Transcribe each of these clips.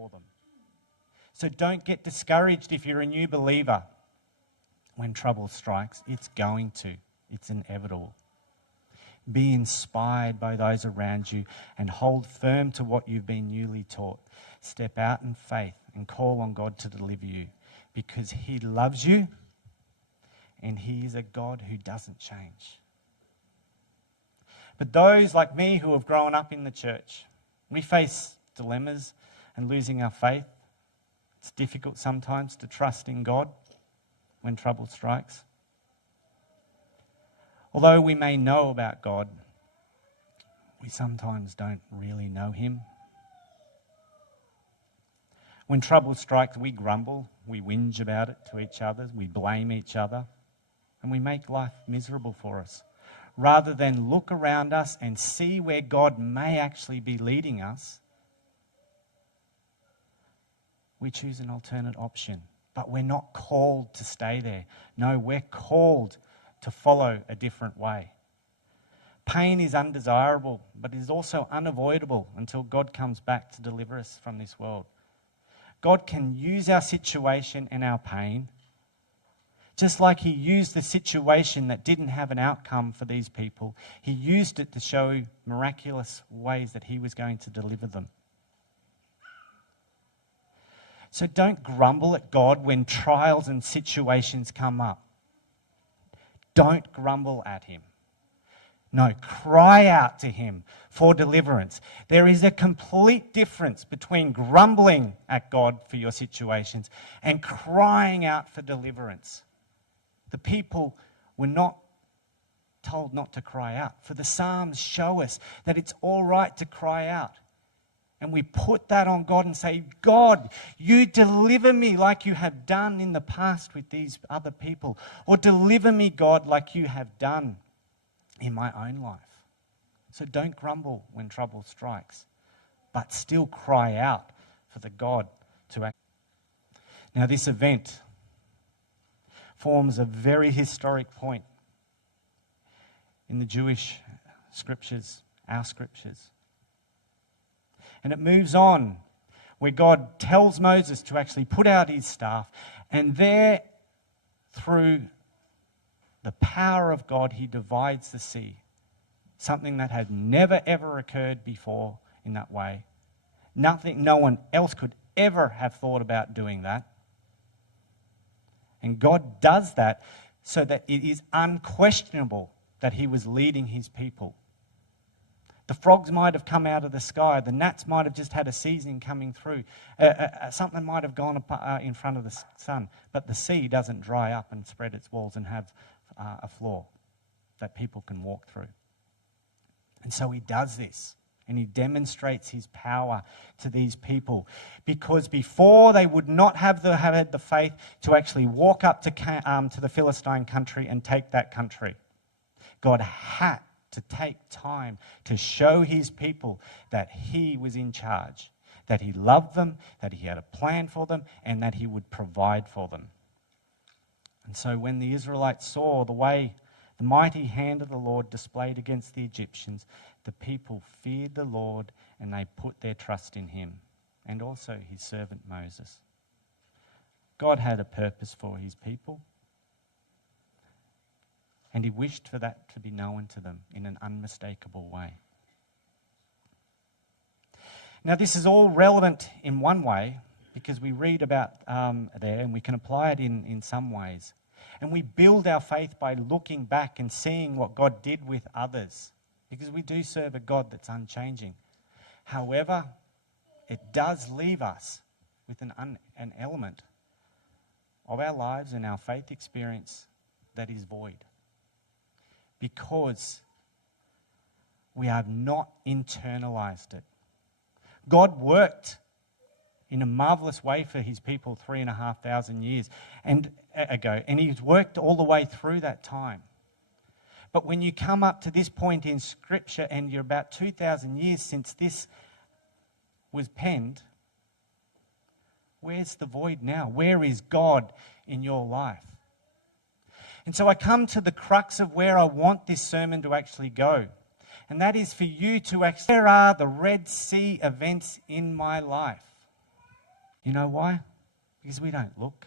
for them. So don't get discouraged if you're a new believer. When trouble strikes, it's going to. It's inevitable. Be inspired by those around you and hold firm to what you've been newly taught. Step out in faith and call on God to deliver you, because He loves you and He is a God who doesn't change. But those like me who have grown up in the church, we face dilemmas and losing our faith. It's difficult sometimes to trust in God when trouble strikes. Although we may know about God, we sometimes don't really know Him. When trouble strikes, we grumble, we whinge about it to each other, we blame each other, and we make life miserable for us. Rather than look around us and see where God may actually be leading us, we choose an alternate option. But we're not called to stay there. No, we're called to follow a different way. Pain is undesirable, but is also unavoidable until God comes back to deliver us from this world. God can use our situation and our pain, just like He used the situation that didn't have an outcome for these people. He used it to show miraculous ways that He was going to deliver them. So don't grumble at God when trials and situations come up. Don't grumble at Him. No, cry out to Him for deliverance. There is a complete difference between grumbling at God for your situations and crying out for deliverance. The people were not told not to cry out. For the Psalms show us that it's all right to cry out. And we put that on God and say, God, you deliver me like you have done in the past with these other people. Or deliver me, God, like you have done in my own life. So don't grumble when trouble strikes, but still cry out for the God to act. Now, this event forms a very historic point in the Jewish scriptures, our scriptures. And it moves on where God tells Moses to actually put out his staff, and there, through the power of God, He divides the sea. Something that had never ever occurred before in that way. No one else could ever have thought about doing that. And God does that so that it is unquestionable that He was leading His people. The frogs might have come out of the sky. The gnats might have just had a season coming through. Something might have gone in front of the sun. But the sea doesn't dry up and spread its walls and have a floor that people can walk through. And so He does this. And He demonstrates His power to these people. Because before, they would not have had the faith to actually walk up to the Philistine country and take that country. God had to take time to show His people that He was in charge, that He loved them, that He had a plan for them, and that He would provide for them. And so when the Israelites saw the mighty hand of the Lord displayed against the Egyptians, the people feared the Lord and they put their trust in Him, and also His servant Moses. God had a purpose for His people, and He wished for that to be known to them in an unmistakable way. Now, this is all relevant in one way, because we read about there and we can apply it in some ways. And we build our faith by looking back and seeing what God did with others, because we do serve a God that's unchanging. However, it does leave us with an element of our lives and our faith experience that is void, because we have not internalized it. God worked in a marvelous way for His people 3,500 years ago, and He's worked all the way through that time. But when you come up to this point in Scripture and you're about 2,000 years since this was penned, where's the void now? Where is God in your life? And so I come to the crux of where I want this sermon to actually go. And that is for you to actually, where are the Red Sea events in my life? You know why? Because we don't look.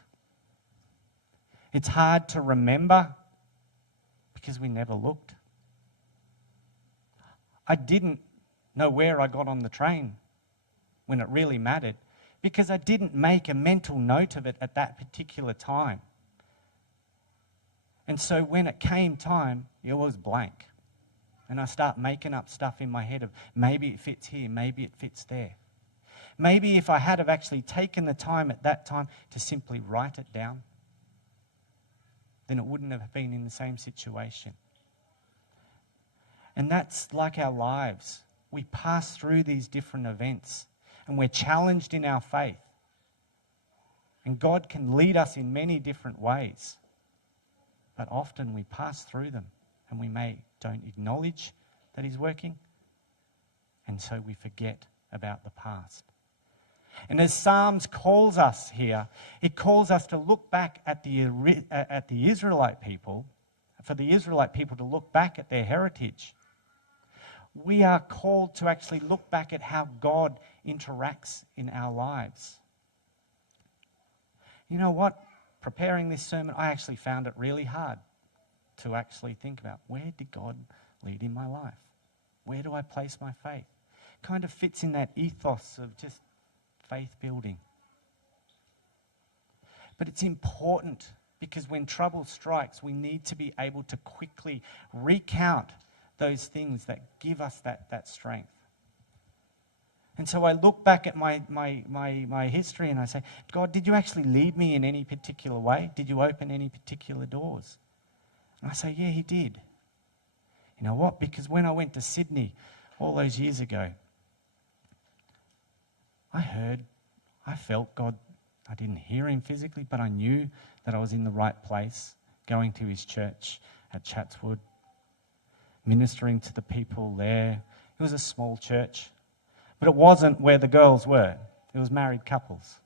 It's hard to remember because we never looked. I didn't know where I got on the train when it really mattered because I didn't make a mental note of it at that particular time. And so when it came time, it was blank. And I start making up stuff in my head of maybe it fits here, maybe it fits there. Maybe if I had have actually taken the time at that time to simply write it down, then it wouldn't have been in the same situation. And that's like our lives. We pass through these different events and we're challenged in our faith. And God can lead us in many different ways. But often we pass through them and we don't acknowledge that He's working. And so we forget about the past. And as Psalms calls us here, it calls us to look back at the Israelite people, for the Israelite people to look back at their heritage. We are called to actually look back at how God interacts in our lives. You know what? Preparing this sermon, I actually found it really hard to actually think about where did God lead in my life? Where do I place my faith? Kind of fits in that ethos of just faith building. But it's important because when trouble strikes, we need to be able to quickly recount those things that give us that strength. And so I look back at my history and I say, God, did you actually lead me in any particular way? Did you open any particular doors? And I say, yeah, He did. You know what? Because when I went to Sydney all those years ago, I felt God. I didn't hear Him physically, but I knew that I was in the right place, going to His church at Chatswood, ministering to the people there. It was a small church, but it wasn't where the girls were. It was married couples.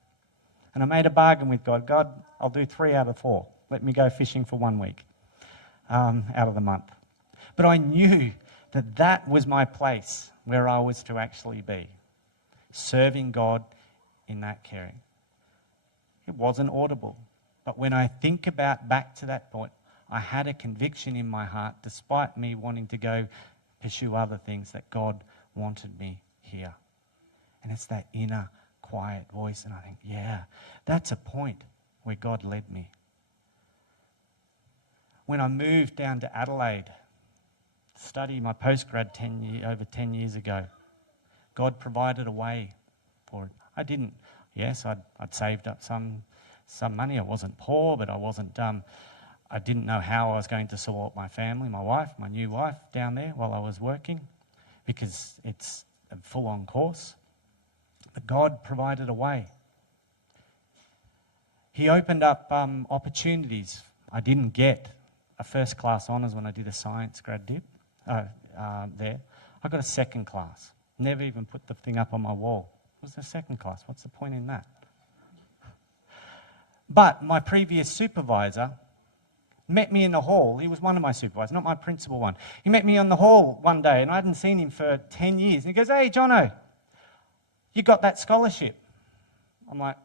And I made a bargain with God. God, I'll do 3 out of 4. Let me go fishing for 1 week out of the month. But I knew that was my place where I was to actually be, serving God in that caring. It wasn't audible. But when I think about back to that point, I had a conviction in my heart, despite me wanting to go pursue other things, that God wanted me here. And it's that inner quiet voice. And I think, yeah, that's a point where God led me. When I moved down to Adelaide to study my postgrad over 10 years ago, God provided a way for it. I didn't. Yes, I'd saved up some money. I wasn't poor, but I didn't know how I was going to support my family, my wife, my new wife down there while I was working, because it's a full-on course. But God provided a way. He opened up opportunities. I didn't get a first-class honours when I did a science grad dip there. I got a second class. Never even put the thing up on my wall. It was a second class. What's the point in that? But my previous supervisor met me in the hall. He was one of my supervisors, not my principal one. He met me on the hall one day, and I hadn't seen him for 10 years. And he goes, "Hey, Jono, you got that scholarship?" I'm like,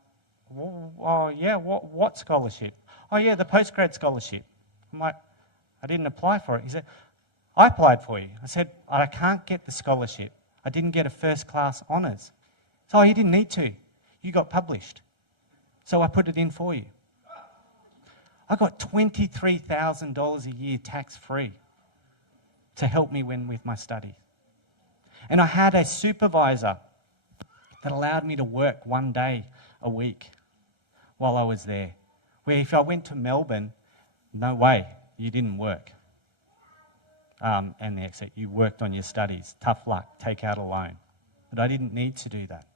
"Oh, yeah, what scholarship?" "Oh, yeah, the postgrad scholarship." I'm like, "I didn't apply for it." He said, "I applied for you." I said, "I can't get the scholarship. I didn't get a first-class honours." So, "Oh, you didn't need to. You got published. So I put it in for you." I got $23,000 a year tax-free to help me with my study. And I had a supervisor that allowed me to work 1 day a week while I was there, where if I went to Melbourne, no way, you didn't work. And the exit, you worked on your studies. Tough luck, take out a loan. But I didn't need to do that.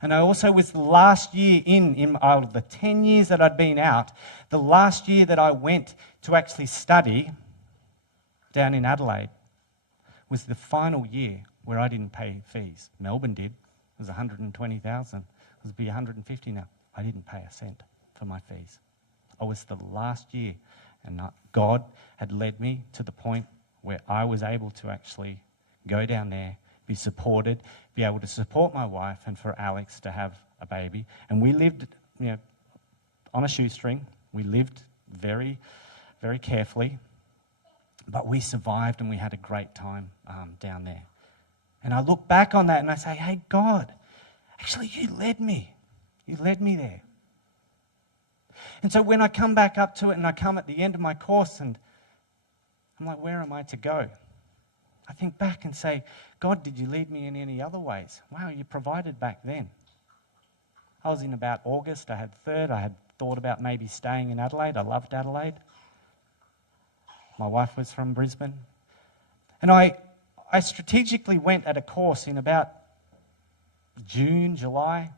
And I also was the last year out of the 10 years that I'd been out, the last year that I went to actually study down in Adelaide was the final year where I didn't pay fees. Melbourne did. It was $120,000. It'll be $150 now. I didn't pay a cent for my fees. I was the last year, and God had led me to the point where I was able to actually go down there, be supported, be able to support my wife, and for Alex to have a baby. And we lived, on a shoestring. We lived very, very carefully, but we survived and we had a great time down there. And I look back on that and I say, hey, God, actually, you led me. You led me there. And so when I come back up to it and I come at the end of my course and I'm like, where am I to go? I think back and say, God, did you lead me in any other ways? Wow, you provided back then. I was in about August. I had third. I had thought about maybe staying in Adelaide. I loved Adelaide. My wife was from Brisbane. And I strategically went at a course in about June, July,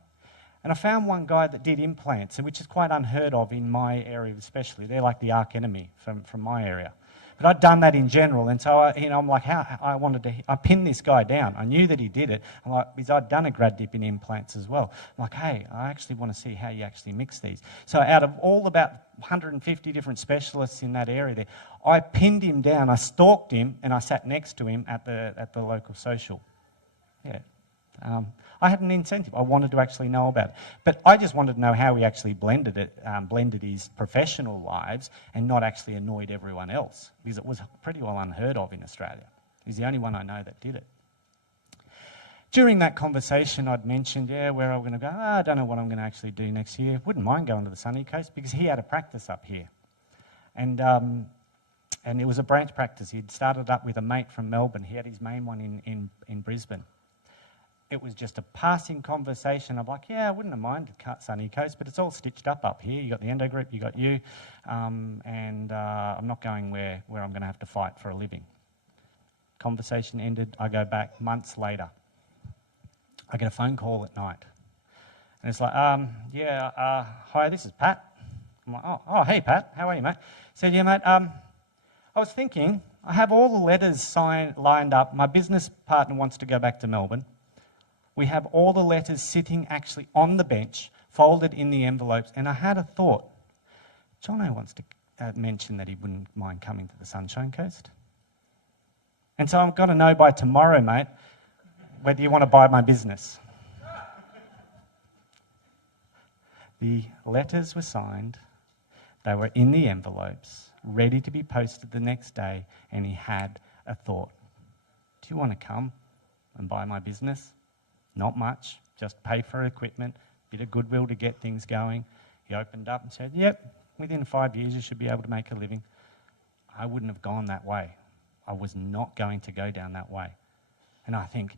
and I found one guy that did implants, which is quite unheard of in my area especially. They're like the arch enemy from my area. But I'd done that in general, and so I'm like, I pinned this guy down. I knew that he did it. I'm like, because I'd done a grad dip in implants as well. I'm like, hey, I actually want to see how you actually mix these. So out of all about 150 different specialists in that area there, I pinned him down, I stalked him, and I sat next to him at the local social. Yeah. I had an incentive. I wanted to actually know about it. But I just wanted to know how he actually blended his professional lives and not actually annoyed everyone else, because it was pretty well unheard of in Australia. He's the only one I know that did it. During that conversation, I'd mentioned, where I'm going to go. I don't know what I'm going to actually do next year. Wouldn't mind going to the Sunny Coast, because he had a practice up here. And it was a branch practice. He'd started up with a mate from Melbourne. He had his main one in Brisbane. It was just a passing conversation. I'm like, I wouldn't have minded Sunny Coast, but it's all stitched up here. You got the endo group, you got you, and I'm not going where I'm going to have to fight for a living. Conversation ended. I go back months later. I get a phone call at night, and it's like, hi, this is Pat. I'm like, oh, hey Pat, how are you, mate? He said, yeah, mate. I was thinking, I have all the letters lined up. My business partner wants to go back to Melbourne. We have all the letters sitting actually on the bench, folded in the envelopes, and I had a thought. Jono wants to mention that he wouldn't mind coming to the Sunshine Coast. And so I've got to know by tomorrow, mate, whether you want to buy my business. The letters were signed, they were in the envelopes, ready to be posted the next day, and he had a thought. Do you want to come and buy my business? Not much, just pay for equipment, bit of goodwill to get things going. He opened up and said, yep, within 5 years you should be able to make a living. I wouldn't have gone that way. I was not going to go down that way. And I think,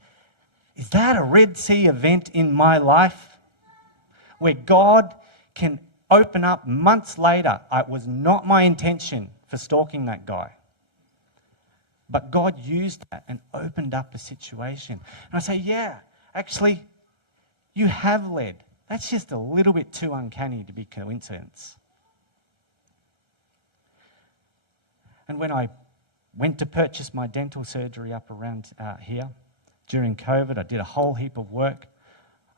is that a Red Sea event in my life? Where God can open up months later. It was not my intention for stalking that guy. But God used that and opened up a situation. And I say, actually, you have led. That's just a little bit too uncanny to be coincidence. And when I went to purchase my dental surgery up around here, during COVID, I did a whole heap of work.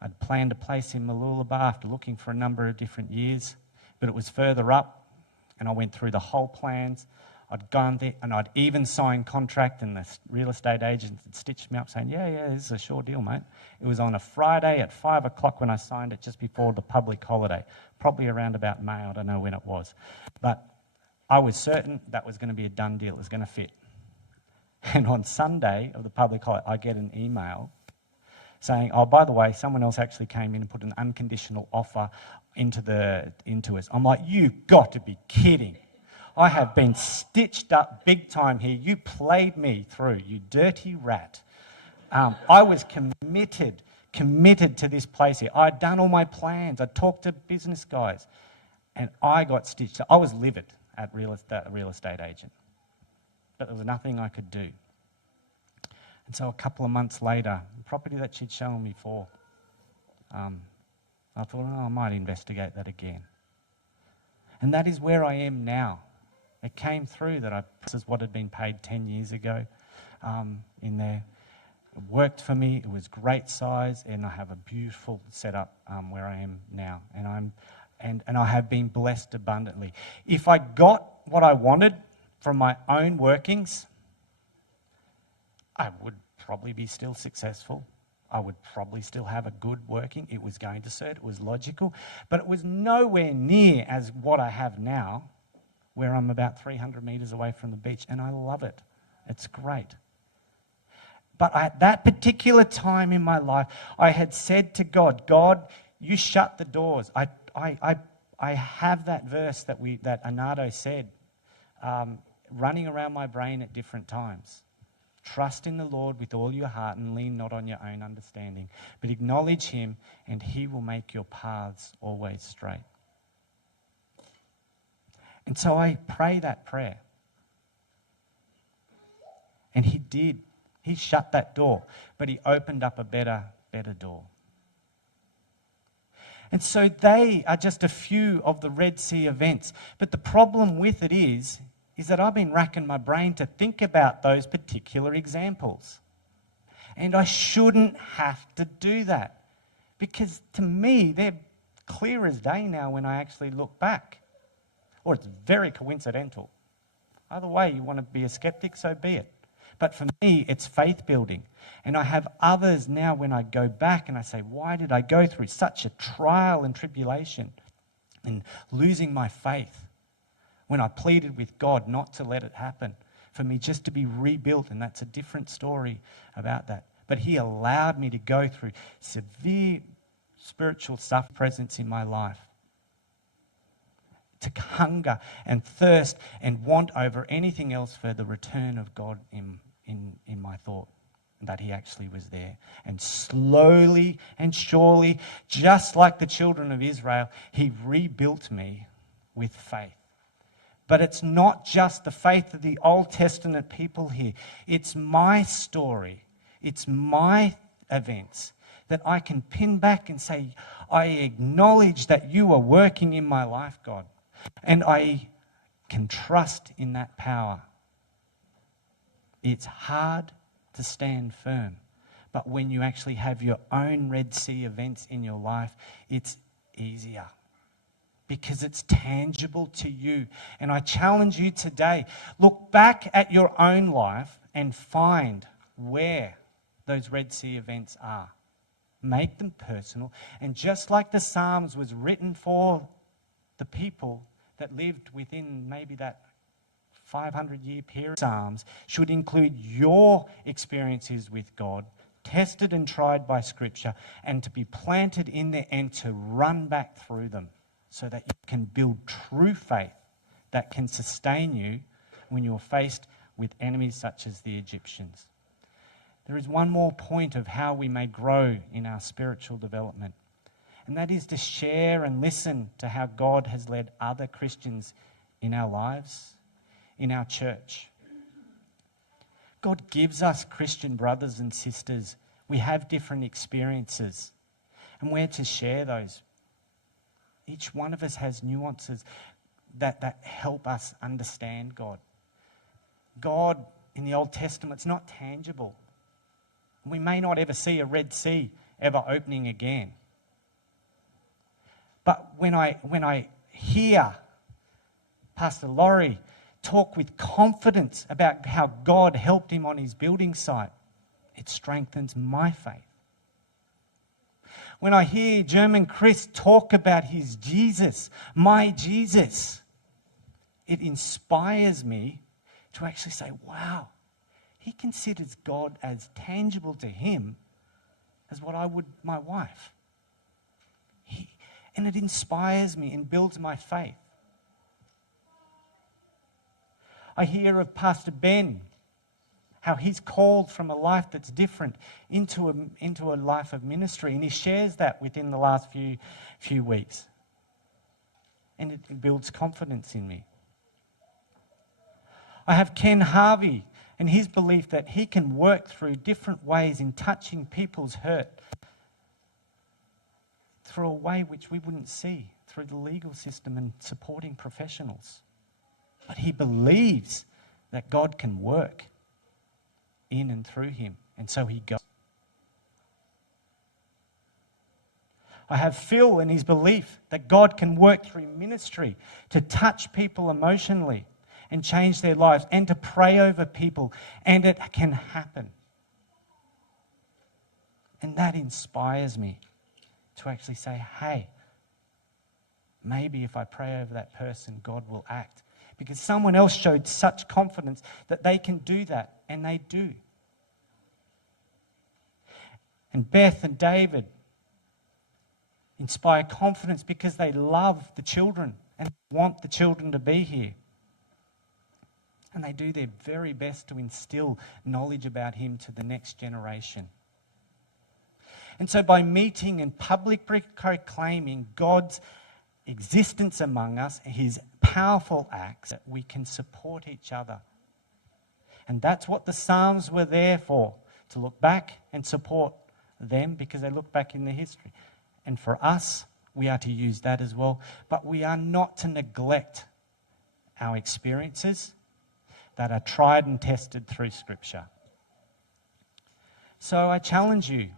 I'd planned a place in Mooloolaba after looking for a number of different years, but it was further up, and I went through the whole plans. I'd gone there, and I'd even signed contract, and the real estate agent had stitched me up saying, this is a sure deal, mate. It was on a Friday at 5 o'clock when I signed it, just before the public holiday, probably around about May. I don't know when it was. But I was certain that was going to be a done deal. It was going to fit. And on Sunday of the public holiday, I get an email saying, oh, by the way, someone else actually came in and put an unconditional offer into us. I'm like, you've got to be kidding. I have been stitched up big time here. You played me through, you dirty rat. I was committed to this place here. I'd done all my plans. I talked to business guys, and I got stitched up. I was livid at a real estate agent, but there was nothing I could do. And so a couple of months later, the property that she'd shown me for, I thought, I might investigate that again. And that is where I am now. It came through that this is what had been paid 10 years ago in there. It worked for me. It was great size, and I have a beautiful setup where I am now. And I have been blessed abundantly. If I got what I wanted from my own workings, I would probably be still successful. I would probably still have a good working. It was going to CERT, it was logical, but it was nowhere near as what I have now, where I'm about 300 metres away from the beach, and I love it. It's great. But at that particular time in my life, I had said to God, God, you shut the doors. I have that verse that Anado said, running around my brain at different times. Trust in the Lord with all your heart and lean not on your own understanding, but acknowledge him and he will make your paths always straight. And so I pray that prayer. And he did. He shut that door, but he opened up a better door. And so they are just a few of the Red Sea events. But the problem with it is that I've been racking my brain to think about those particular examples. And I shouldn't have to do that, because to me, they're clear as day now when I actually look back. Or it's very coincidental. Either way, you want to be a skeptic, so be it. But for me, it's faith building. And I have others now when I go back and I say, why did I go through such a trial and tribulation and losing my faith? When I pleaded with God not to let it happen, for me just to be rebuilt, and that's a different story about that. But he allowed me to go through severe spiritual suffering presence in my life, to hunger and thirst and want over anything else for the return of God in my thought, and that he actually was there. And slowly and surely, just like the children of Israel, he rebuilt me with faith. But it's not just the faith of the Old Testament people here. It's my story. It's my events that I can pin back and say, I acknowledge that you are working in my life, God. And I can trust in that power. It's hard to stand firm. But when you actually have your own Red Sea events in your life, it's easier, because it's tangible to you. And I challenge you today, look back at your own life and find where those Red Sea events are. Make them personal. And just like the Psalms was written for the people that lived within maybe that 500-year period, Psalms should include your experiences with God, tested and tried by Scripture, and to be planted in there and to run back through them, so that you can build true faith that can sustain you when you're faced with enemies such as the Egyptians. There is one more point of how we may grow in our spiritual development, and that is to share and listen to how God has led other Christians in our lives, in our church. God gives us Christian brothers and sisters. We have different experiences, and we're to share those. Each one of us has nuances that help us understand God. God in the Old Testament is not tangible. We may not ever see a Red Sea ever opening again. But when I hear Pastor Laurie talk with confidence about how God helped him on his building site, it strengthens my faith. When I hear German Chris talk about his Jesus, my Jesus, it inspires me to actually say, wow, he considers God as tangible to him as what I would my wife. And it inspires me and builds my faith. I hear of Pastor Ben, how he's called from a life that's different into a life of ministry. And he shares that within the last few weeks. And it builds confidence in me. I have Ken Harvey and his belief that he can work through different ways in touching people's hurt through a way which we wouldn't see through the legal system and supporting professionals. But he believes that God can work in and through him, and so he goes. I have Phil and his belief that God can work through ministry to touch people emotionally and change their lives and to pray over people, and it can happen. And that inspires me to actually say, hey, maybe if I pray over that person, God will act. Because someone else showed such confidence that they can do that, and they do. And Beth and David inspire confidence because they love the children and want the children to be here. And they do their very best to instill knowledge about him to the next generation. And so by meeting and publicly proclaiming God's existence among us, his powerful acts, that we can support each other. And that's what the Psalms were there for, to look back and support them because they look back in the history. And for us, we are to use that as well. But we are not to neglect our experiences that are tried and tested through Scripture. So I challenge you,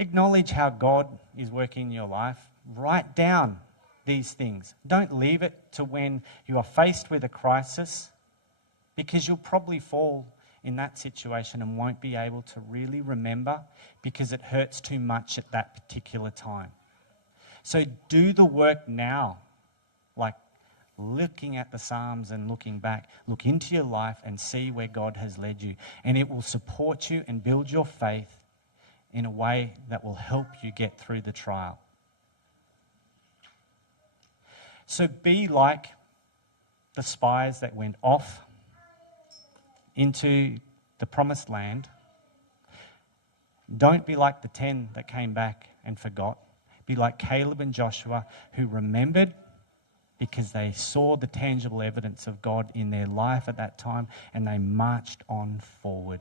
acknowledge how God is working in your life. Write down these things. Don't leave it to when you are faced with a crisis, because you'll probably fall in that situation and won't be able to really remember because it hurts too much at that particular time. So do the work now, like looking at the Psalms and looking back. Look into your life and see where God has led you, and it will support you and build your faith in a way that will help you get through the trial. So be like the spies that went off into the promised land. Don't be like the 10 that came back and forgot. Be like Caleb and Joshua, who remembered because they saw the tangible evidence of God in their life at that time, and they marched on forward.